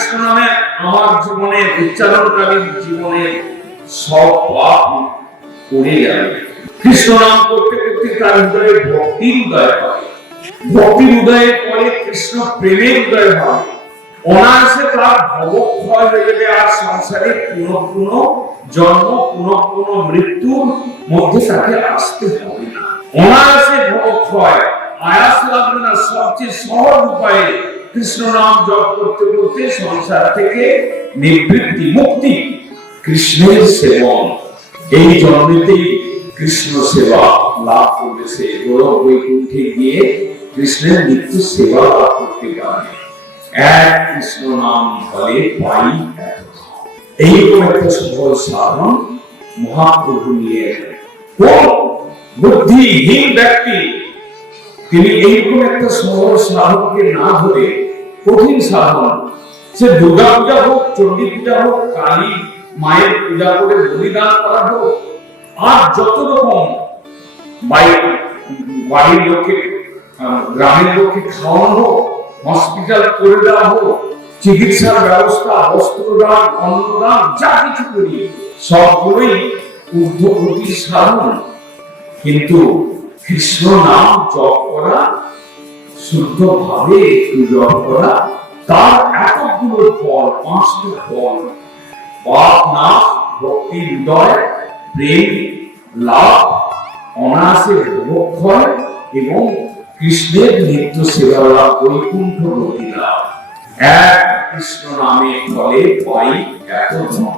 কৃষ্ণ নামে আমার জীবনে উচ্চারণকারীর জীবনে সব পাপ উড়ে যাবে। কৃষ্ণ নাম করতে করতে তার হৃদয়ে ভক্তির উদয় হয়, ভক্তির উদয়ের পরে কৃষ্ণ প্রেমের উদয় হয়, অনায়াসে তার ভবক্ষয় হয়ে যাবে। আর সংসারে পুনঃ জন্ম পুনঃ মৃত্যুর মধ্যে তাকে আসতে হবে না। অনায়াসে ভবক্ষয়, আয়াস লাগবে না। সবচেয়ে সহজ উপায়ে কৃষ্ণ নাম জপ করতে করতে সংসার থেকে নিবৃত্তি, মুক্তি, কৃষ্ণের সেবন। এই জন্মেতেই কৃষ্ণ সেবা লাভ করবে। সে গোলক বৈকুণ্ঠে গিয়ে কৃষ্ণের নিত্য সেবা লাভ করতে পারবে। এক কৃষ্ণ নাম ফলে পাই এত। এইরকম একটা সফল সাধন মহাপ্রভু নিয়ে কোন বুদ্ধিহীন ব্যক্তি তিনি এইরকম একটা সহজ সাধনকে না ধরে কঠিন সাধন, সে দুর্গা পূজা হোক, চণ্ডী পূজা হোক, কালী মায়ের পূজা করে বলিদান করা হোক, আর যত রকম বাড়ির লোকে গ্রামের লোকে খাওয়ানো হোক, হসপিটাল করে দেওয়া হোক, চিকিৎসার ব্যবস্থা, বস্ত্রদান, অন্নদান, যা কিছু করি সবগুলোই ঊর্ধ্বগতির সাধন। কিন্তু কৃষ্ণ নাম জপ করা, শুদ্ধ ভাবে জপ করা, তার এতগুলো ফল, 5টি ফল: পাপ নাশ, ভক্তি হৃদয়, প্রেম লাভ, অনায়াসে ভবক্ষয় এবং কৃষ্ণের নিত্য সেবা লাভ, বৈকুণ্ঠ গতি লাভ। এক কৃষ্ণ নামে ফলে পাই এত ধন।